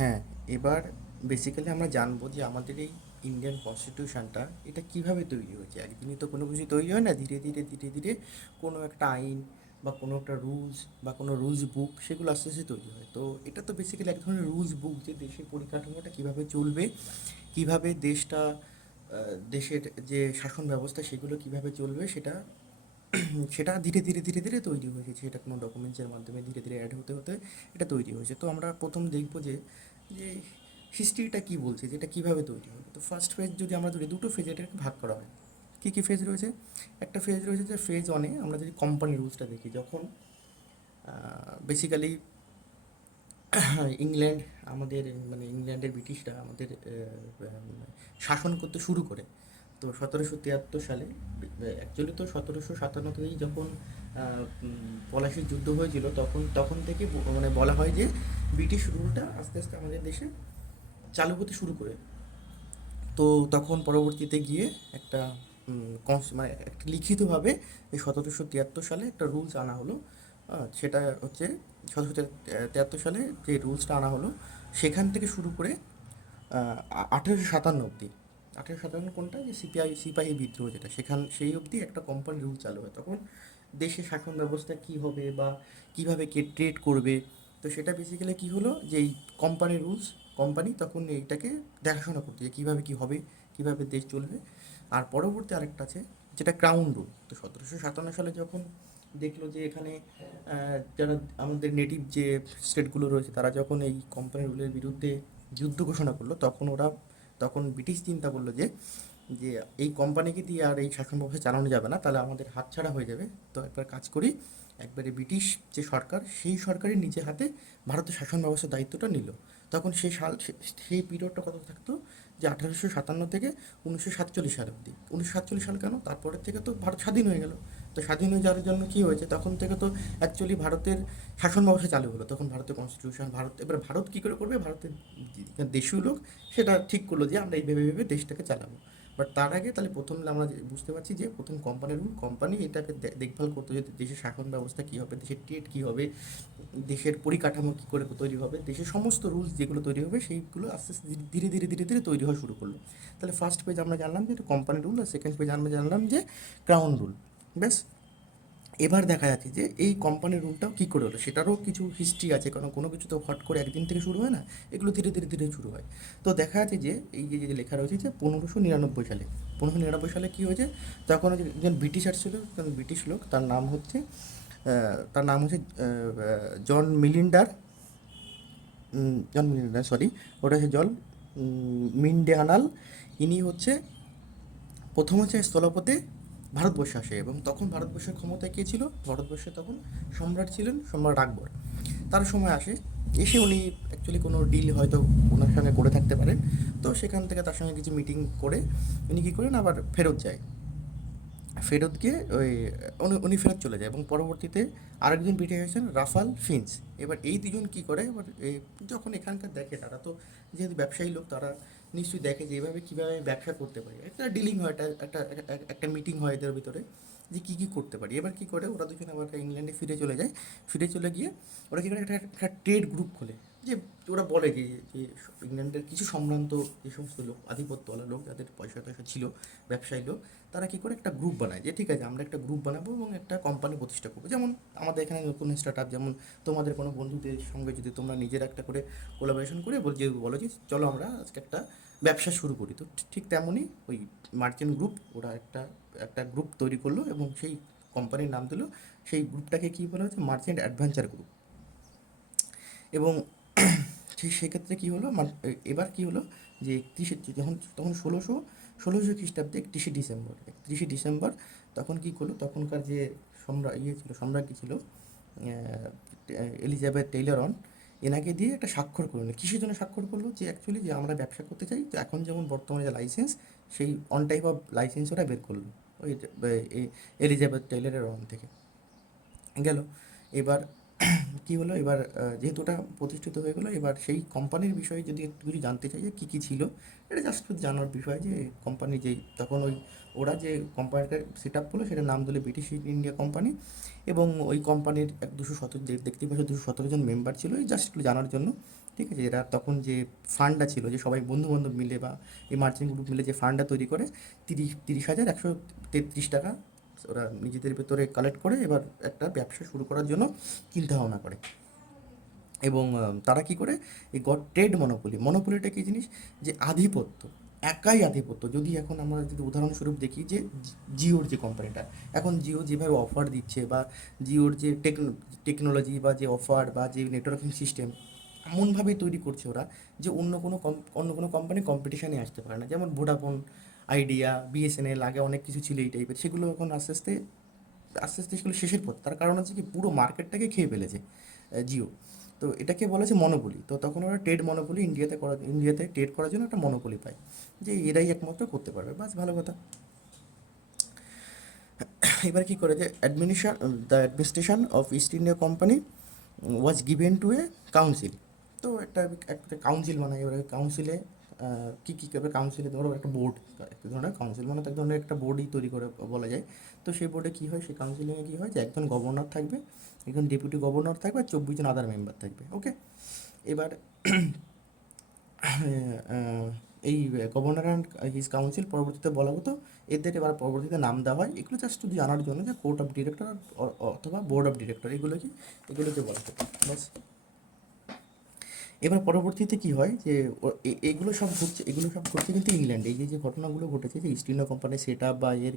হ্যাঁ, এবার বেসিক্যালি আমরা জানবো যে আমাদের এই ইন্ডিয়ান কনস্টিটিউশনটা এটা কিভাবে তৈরি হয়েছে। একদিনই তো কোনো কিছু তৈরি হয় না, ধীরে ধীরে ধীরে ধীরে কোনো একটা আইন বা কোনো একটা রুলস বা কোনো রুলস বুক সেগুলো আস্তে আস্তে তৈরি হয়। তো এটা তো বেসিক্যালি এক ধরনের রুলস বুক, যে দেশের পরিকাঠামোটা কীভাবে চলবে, কীভাবে দেশটা দেশের যে শাসন ব্যবস্থা সেগুলো কীভাবে চলবে সেটা সেটা ধীরে ধীরে ধীরে ধীরে তৈরি হয়েছে। সেটা কোনো ডকুমেন্টসের মাধ্যমে ধীরে ধীরে অ্যাড হতে হতে এটা তৈরি হয়েছে। তো আমরা প্রথম দেখব যে যে হিস্ট্রিটা কী বলছে, যে এটা কীভাবে তৈরি হলো। তো ফার্স্ট ফেজ যদি আমরা ধরি, দুটো ফেজ এটাকে ভাগ করা হয়। কী কী ফেজ রয়েছে? একটা ফেজ রয়েছে যে ফেজ ওয়ানে আমরা যদি কোম্পানি রুলসটা দেখি, যখন বেসিক্যালি ইংল্যান্ড আমাদের মানে ইংল্যান্ডের ব্রিটিশরা আমাদের শাসন করতে শুরু করে। তো 1773 সালে, অ্যাকচুয়ালি তো 1757তেই যখন পলাশির যুদ্ধ হয়েছিল, তখন তখন থেকে মানে বলা হয় যে ব্রিটিশ রুলটা আস্তে আস্তে আমাদের দেশে চালু হতে শুরু করে। তো তখন পরবর্তীতে গিয়ে একটা মানে একটা লিখিতভাবে এই 1773 সালে একটা রুলস আনা হলো। সেটা হচ্ছে 1773 সালে যে রুলসটা আনা হলো, সেখান থেকে শুরু করে 1857 অবধি। 1857 কোনটা, যে সিপাহী বিদ্রোহ যেটা, সেই অবধি একটা কোম্পানি রুল চালু হয়। তখন দেশের শাসন ব্যবস্থা কী হবে বা কীভাবে কে ট্রেড করবে, তো সেটা বেসিক্যালি কী হলো, যে এই কোম্পানি রুলস, কোম্পানি তখন এইটাকে দেখাশোনা করতে, যে কীভাবে কী হবে, কীভাবে দেশ চলবে। আর পরবর্তী আরেকটা আছে যেটা ক্রাউন রুল। তো 1757 সালে যখন দেখলো যে এখানে যারা আমাদের নেটিভ যে স্টেটগুলো রয়েছে, তারা যখন এই কোম্পানি রুলের বিরুদ্ধে যুদ্ধ ঘোষণা করলো, তখন ব্রিটিশ চিন্তা করলো যে যে এই কোম্পানিকে দিয়ে আর এই শাসন ব্যবস্থা চালানো যাবে না, তাহলে আমাদের হাতছাড়া হয়ে যাবে। তো একবার কাজ করি, একবারে ব্রিটিশ যে সরকার, সেই সরকারই নিজে হাতে ভারতের শাসন ব্যবস্থার দায়িত্বটা নিল। তখন সেই পিরিয়ডটা কত থাকতো, যে 1857 থেকে 1947 সাল অবধি। 1947 সাল কেন, তারপরের থেকে তো ভারত স্বাধীন হয়ে গেল। তো স্বাধীন হয়ে যাওয়ার জন্য কী হয়েছে, তখন থেকে তো অ্যাকচুয়ালি ভারতের শাসন ব্যবস্থা চালু হলো। তখন ভারতের কনস্টিটিউশন, এবার ভারত কী করে করবে, ভারতের দেশীয় লোক সেটা ঠিক করলো যে আমরা এইভাবে ভেবে দেশটাকে চালাবো। বাট তার আগে তাহলে প্রথম আমরা বুঝতে পারছি যে প্রথম কোম্পানির রুল, কোম্পানি এটাকে দেখভাল করতে, যে দেশের শাসন ব্যবস্থা কী হবে, দেশের ট্রেড কী হবে, দেশের পরিকাঠামো কী করে তৈরি হবে, দেশের সমস্ত রুলস যেগুলো তৈরি হবে সেইগুলো আস্তে আস্তে ধীরে ধীরে ধীরে ধীরে তৈরি হওয়া শুরু করলো। তাহলে ফার্স্ট পেজ আমরা জানলাম যে এটা কোম্পানি রুল, আর সেকেন্ড পেজ আমরা জানলাম যে ক্রাউন রুল। ব্যাস। এবার দেখা যাচ্ছে যে এই কোম্পানির রুলটাও কী করে হলো, সেটারও কিছু হিস্ট্রি আছে, কারণ কোনো কিছু তো হট করে একদিন থেকে শুরু হয় না, এগুলো ধীরে ধীরে ধীরে শুরু হয়। তো দেখা যাচ্ছে যে এই যে লেখা রয়েছে যে 1599 সালে, 1599 সালে কী হয়েছে, তখন একজন ব্রিটিশার ছিল, ব্রিটিশ লোক, তার নাম হচ্ছে জন মিলিন্ডার, সরি, ওটা হচ্ছে মিন্ডেয়ানাল। ইনি হচ্ছে প্রথম হচ্ছে স্থলপথে ভারতবর্ষে আসে, এবং তখন ভারতবর্ষের ক্ষমতায় কে ছিল, ভারতবর্ষে তখন সম্রাট ছিলেন সম্রাট আকবর। তার সময় আসে, এসে উনি অ্যাকচুয়ালি কোনো ডিল হয়তো ওনার সঙ্গে করে থাকতে পারেন। তো সেখান থেকে তার সঙ্গে কিছু মিটিং করে উনি কী করেন, আবার ফেরত যায়। ফেরত গিয়ে উনি ফেরত চলে যায়, এবং পরবর্তীতে আরেকজন ব্রিটিশ হয়েছেন রাফাল ফিঞ্চ। এবার এই দুজন কী করে, এবার যখন এখানকার দেখে, তারা তো যেহেতু ব্যবসায়ী লোক, তারা নিশ্চয়ই দেখে যে এভাবে কীভাবে ব্যবসা করতে পারি। একটা ডিলিং হয়, একটা মিটিং হয় এদের ভিতরে, যে কী কী করতে পারি। এবার কী করে, ওরা দুজন আবার ইংল্যান্ডে ফিরে চলে যায়। ফিরে চলে গিয়ে ওরা কী করে, একটা ট্রেড গ্রুপ খোলে। যে ওরা বলে যে যে ইংল্যান্ডের কিছু সম্ভ্রান্ত যে সমস্ত লোক, আধিপত্যওয়ালা লোক, যাদের পয়সা টয়সা ছিল, ব্যবসায়ী লোক, তারা কী করে একটা গ্রুপ বানায়, যে ঠিক আছে আমরা একটা গ্রুপ বানাবো এবং একটা কোম্পানি প্রতিষ্ঠা করবো। যেমন আমাদের এখানে নতুন স্টার্ট আপ, যেমন তোমাদের কোনো বন্ধুদের সঙ্গে যদি তোমরা নিজের একটা করে কোলাবোরেশন করে বলো যে চলো আমরা আজকে একটা ব্যবসা শুরু করি, তো ঠিক তেমনই ওই মার্চেন্ট গ্রুপ, ওরা একটা একটা গ্রুপ তৈরি করলো এবং সেই কোম্পানির নাম দিল, সেই গ্রুপটাকে কী বলা হচ্ছে, মার্চেন্ট অ্যাডভেঞ্চার গ্রুপ। এবং সেক্ষেত্রে কী হলো, এবার কী হলো, যে তখন ষোলোশো খ্রিস্টাব্দে 31শে ডিসেম্বর তখন কী করলো, তখনকার যে সম্রাজ্ঞী ছিল এলিজাবেথ টেইলর, এনাকে দিয়ে একটা স্বাক্ষর করলো। কিসের জন্য স্বাক্ষর করলো, যে অ্যাকচুয়ালি যে আমরা ব্যবসা করতে চাই, তো এখন যেমন বর্তমানে যে লাইসেন্স, সেই অন টাইপ অফ লাইসেন্স ওরা বের করলো ওই এলিজাবেথ টেইলরের থেকে গেল। এবার কী হলো, এবার যেহেতু ওটা প্রতিষ্ঠিত হয়ে গেলো, এবার সেই কোম্পানির বিষয়ে যদি একটু কিছু জানতে চাই যে কী কী ছিল, এটা জাস্ট জানার বিষয় যে কোম্পানি যেই তখন ওরা যে কোম্পানিটা সেট আপ করলো, সেটার নাম দিল ব্রিটিশ ইন্ডিয়া কোম্পানি। এবং ওই কোম্পানির 217 দেখতেই পাচ্ছ, 217 জন মেম্বার ছিল, এই জাস্ট একটু জানার জন্য। ঠিক আছে, এরা তখন যে ফান্ডটা ছিল, যে সবাই বন্ধু বান্ধব মিলে বা এই মার্চেন্ট গ্রুপ মিলে যে ফান্ডটা তৈরি করে 30,133 টাকা ওরা নিজেদের ভেতরে কালেক্ট করে এবার একটা ব্যবসা শুরু করার জন্য চিন্তা ভাবনা করে। এবং তারা কি করে, এই ট্রেড মনোপলি, মনোপলিটা কী জিনিস, যে আধিপত্য, একাই আধিপত্য। যদি এখন আমরা যদি উদাহরণস্বরূপ দেখি যে জিওর যে কোম্পানিটা, এখন জিও যেভাবে অফার দিচ্ছে বা জিওর যে টেকনোলজি বা যে অফার বা যে নেটওয়ার্কিং সিস্টেম এমনভাবেই তৈরি করছে ওরা যে অন্য কোনো কোম্পানি কম্পিটিশানে আসতে পারে না। যেমন ভোডাফোন, আইডিয়া, বিএসএনএল, আগে অনেক কিছু ছিল এই টাইপের, সেগুলো এখন আস্তে আস্তে আস্তে আস্তে সেগুলো শেষের পথ। তার কারণ হচ্ছে কি, পুরো মার্কেটটাকে খেয়ে ফেলেছে জিও। তো এটাকে বলা হচ্ছে মনোপলি। তো তখন ওরা ট্রেড মনোপলি ইন্ডিয়াতে ট্রেড করার জন্য একটা মনোপলি পায়, যে এরাই একমাত্র করতে পারবে। বাস, ভালো কথা। এবার কী করে, যে administration of east India company was given to A council. তো একটা কাউন্সিল বানায়। এবার কাউন্সিলে কী কী করবে, কাউন্সিলে ধরো একটা বোর্ড, এক ধরনের কাউন্সিল মানে এক ধরনের একটা বোর্ডই তৈরি করে বলা যায়। তো সেই বোর্ডে কী হয়, সেই কাউন্সিলিংয়ে কী হয়, যে একজন গভর্নর থাকবে, একজন ডেপুটি গভর্নর থাকবে, আর 24 জন আদার মেম্বার থাকবে। ওকে। এবার এই গভর্নর অ্যান্ড হিজ কাউন্সিল পরবর্তীতে বলা হতো, এদের এবার পরবর্তীতে নাম দেওয়া হয়। এগুলো জাস্ট শুধু জানার জন্য যে কোর্ট অফ ডিরেক্টর অথবা বোর্ড অফ ডিরেক্টর, এগুলোকে বলা হতো। বাস। এবার পরবর্তীতে কী হয়, যে এগুলো সব ঘটছে কিন্তু ইংল্যান্ডে। এই যে ঘটনাগুলো ঘটেছে, যে ইস্ট ইন্ডিয়া কোম্পানির সেট আপ বা এর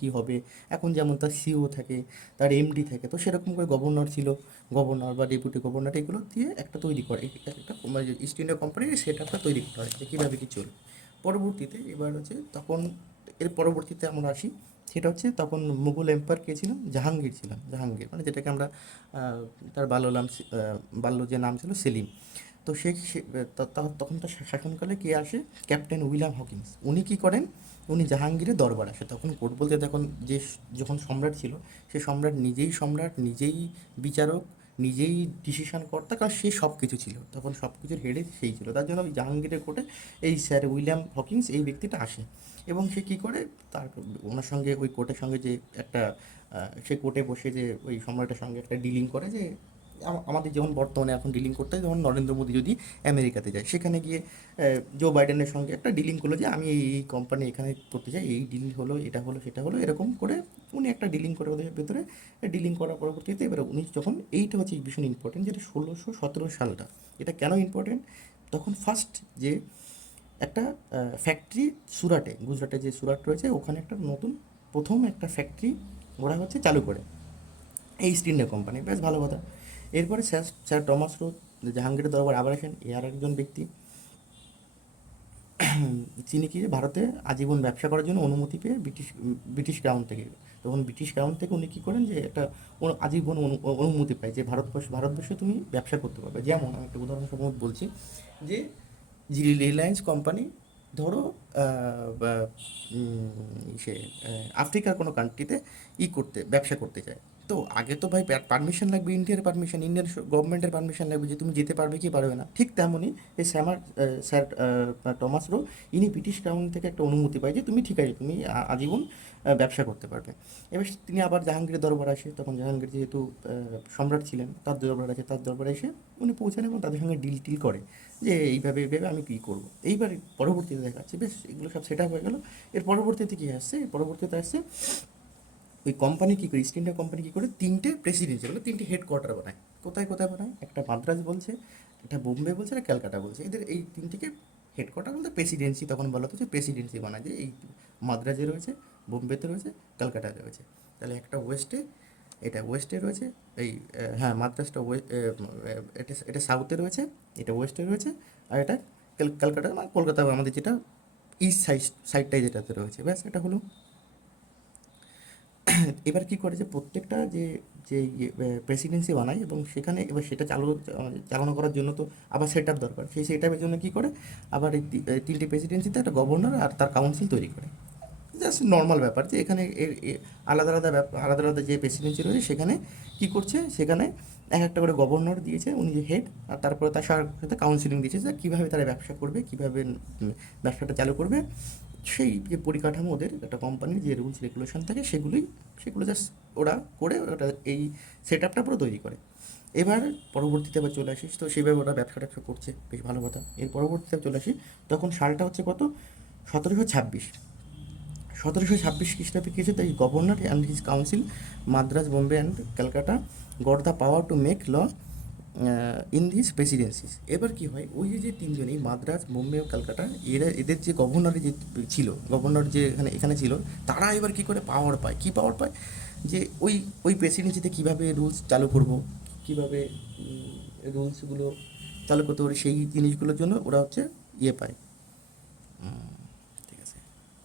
কী হবে, এখন যেমন তার সিও থাকে, তার এমডি থাকে, তো সেরকম করে গভর্নর ছিল, গভর্নর বা ডেপুটি গভর্নর, এগুলো দিয়ে একটা তৈরি করে একটা ইস্ট ইন্ডিয়া কোম্পানির সেট আপটা তৈরি করা হয়, যে কীভাবে কী চলবে। পরবর্তীতে এবার হচ্ছে তখন, এর পরবর্তীতে আমরা আসি, সেটা হচ্ছে তখন মুঘল এম্পায়ার কে ছিলেন, জাহাঙ্গীর মানে যেটাকে আমরা তার বাল্য যে নাম ছিল সেলিম। তো তখন তার শাসনকালে কে আসে, ক্যাপ্টেন উইলিয়াম হকিন্স। উনি কী করেন, উনি জাহাঙ্গীরের দরবার আসে। তখন কোর্ট বলতে তখন যখন সম্রাট ছিল, সে সম্রাট নিজেই বিচারক, নিজেই ডিসিশন কর্তা, কারণ সে সব কিছু ছিল, তখন সব কিছুর হেডে সেই ছিল। তার জন্য ওই জাহাঙ্গীরের কোর্টে এই স্যার উইলিয়াম হকিন্স এই ব্যক্তিটা আসে। এবং সে কী করে, তার ওনার সঙ্গে ওই কোর্টের সঙ্গে যে একটা সে কোর্টে বসে যে ওই সম্রাটের সঙ্গে একটা ডিলিং করে, যে আমাদের যেমন বর্তমানে এখন ডিলিং করতে হয়, যেমন নরেন্দ্র মোদী যদি আমেরিকাতে যায়, সেখানে গিয়ে জো বাইডেনের সঙ্গে একটা ডিলিং করলো, যে আমি এই কোম্পানি এখানে করতে চাই, এই ডিল হলো, এটা হলো, সেটা হলো, এরকম করে উনি একটা ডিলিং করে ওদের ভেতরে। ডিলিং করার পরবর্তীতে এবার উনি যখন, এইটা হচ্ছে ভীষণ ইম্পর্টেন্ট, যেটা 1617 সালটা, এটা কেন ইম্পর্টেন্ট, তখন ফার্স্ট যে একটা ফ্যাক্টরি সুরাটে, গুজরাটে যে সুরাট রয়েছে, ওখানে একটা নতুন প্রথম একটা ফ্যাক্টরি ওরা হচ্ছে চালু করে, এই ইস্ট ইন্ডিয়া কোম্পানি। বেশ ভালো কথা। এরপরে স্যার স্যার টমাস রো জাহাঙ্গীরের দরবার আবার আসেন। এ আর একজন ব্যক্তি, তিনি কি ভারতে আজীবন ব্যবসা করার জন্য অনুমতি পেয়ে ব্রিটিশ ক্রাউন থেকে, তখন ব্রিটিশ ক্রাউন থেকে উনি কী করেন, যে একটা আজীবন অনুমতি পায়, যে ভারতবর্ষে তুমি ব্যবসা করতে পারবে। যেমন আমি একটা উদাহরণস্বরূপ বলছি, যে রিলায়েন্স কোম্পানি ধরো বা সে আফ্রিকার কোনো কান্ট্রিতে ব্যবসা করতে চায়। তো আগে তো ভাই পারমিশন লাগবে, ইন্ডিয়ান গভর্নমেন্টের পারমিশন লাগবে, যে তুমি যেতে পারবে কি পারবে না। ঠিক তেমনই এই স্যার টমাস রো, ইনি ব্রিটিশ ক্রাউন থেকে একটা অনুমতি পায়, যে তুমি ঠিক আছে, তুমি আজীবন ব্যবসা করতে পারবে। এবার তিনি আবার জাহাঙ্গীরের দরবার আসে, তখন জাহাঙ্গীর যেহেতু সম্রাট ছিলেন, তার দরবার আছে, তার দরবারে এসে উনি পৌঁছান এবং তাদের সঙ্গে ডিল করে, যে এইভাবে আমি কী করবো। এইবার পরবর্তীতে দেখা যাচ্ছে, বেশ এগুলো সব সেট আপ হয়ে গেলো। এর পরবর্তীতে কী আসছে, পরবর্তীতে আসছে ওই কোম্পানি কী করে, ইস্ট ইন্ডিয়া কোম্পানি কী করে, 3টে প্রেসিডেন্সি বলে 3টে হেডকোয়ার্টার বানায়। কোথায় কোথায় বানায়, একটা মাদ্রাজ বলছে, একটা বোম্বে বলছে, একটা ক্যালকাটা বলছে। এদের এই 3টিকে হেডকোয়ার্টার বলতে প্রেসিডেন্সি তখন বলা হতো, যে প্রেসিডেন্সি বানায়, যে এই মাদ্রাজে রয়েছে, বোম্বেতে রয়েছে, ক্যালকাটায় রয়েছে। তাহলে একটা ওয়েস্টে রয়েছে, এই হ্যাঁ মাদ্রাসটা এটা সাউথে রয়েছে, এটা ওয়েস্টে রয়েছে, আর এটা ক্যালকাটা মানে কলকাতা আমাদের যেটা ইস্ট সাইডটাই যেটাতে রয়েছে। ব্যাস, এটা হলো। এবার কী করে, যে প্রত্যেকটা যে যে প্রেসিডেন্সি বানায়, এবং সেখানে এবার সেটা চালনা করার জন্য তো আবার সেট আপ দরকার। সেই সেট আপের জন্য কী করে, আবার এই 3টে প্রেসিডেন্সিতে একটা গভর্নর আর তার কাউন্সিল তৈরি করে। জাস্ট নর্মাল ব্যাপার, যে এখানে আলাদা আলাদা যে প্রেসিডেন্সি রয়েছে, সেখানে কী করছে, সেখানে একটা করে গভর্নর দিয়েছে, উনি যে হেড, আর তারপরে তার সাথে কাউন্সিলিং দিয়েছে, যে কীভাবে তারা ব্যবসা করবে, কীভাবে ব্যবসাটা চালু করবে। সেই যে পরিকাঠামো, ওদের একটা কোম্পানির যে রুলস রেগুলেশন থাকে, সেগুলো জাস্ট ওরা করে ওটা এই সেট আপটা পুরো তৈরি করে। এবার পরবর্তীতে আবার চলে আসিস, তো সেইভাবে ওরা ব্যবসা ট্যাবসা করছে, বেশ ভালো কথা। এর পরবর্তীতে চলে আসি, তখন সালটা হচ্ছে কত, 1726। 1726 খ্রিস্টাব্দে কী হয়েছে, তাই governor and his council Madras, Bombay and Calcutta got the power to make law in this presidencies. এবার কি হয়, ওই যে তিনজনই মাদ্রাজ, বোম্বে ও ক্যালকাটা, এদের যে গভর্নর যে ছিল, গভর্নর যে এখানে এখানে ছিল, তারা এবার কী করে পাওয়ার পায়, কী পাওয়ার পায়, যে ওই প্রেসিডেন্সিতে কীভাবে রুলস চালু করব, কীভাবে রুলসগুলো চালু করতে পারে, সেই জিনিসগুলোর জন্য ওরা হচ্ছে ইয়ে পায়,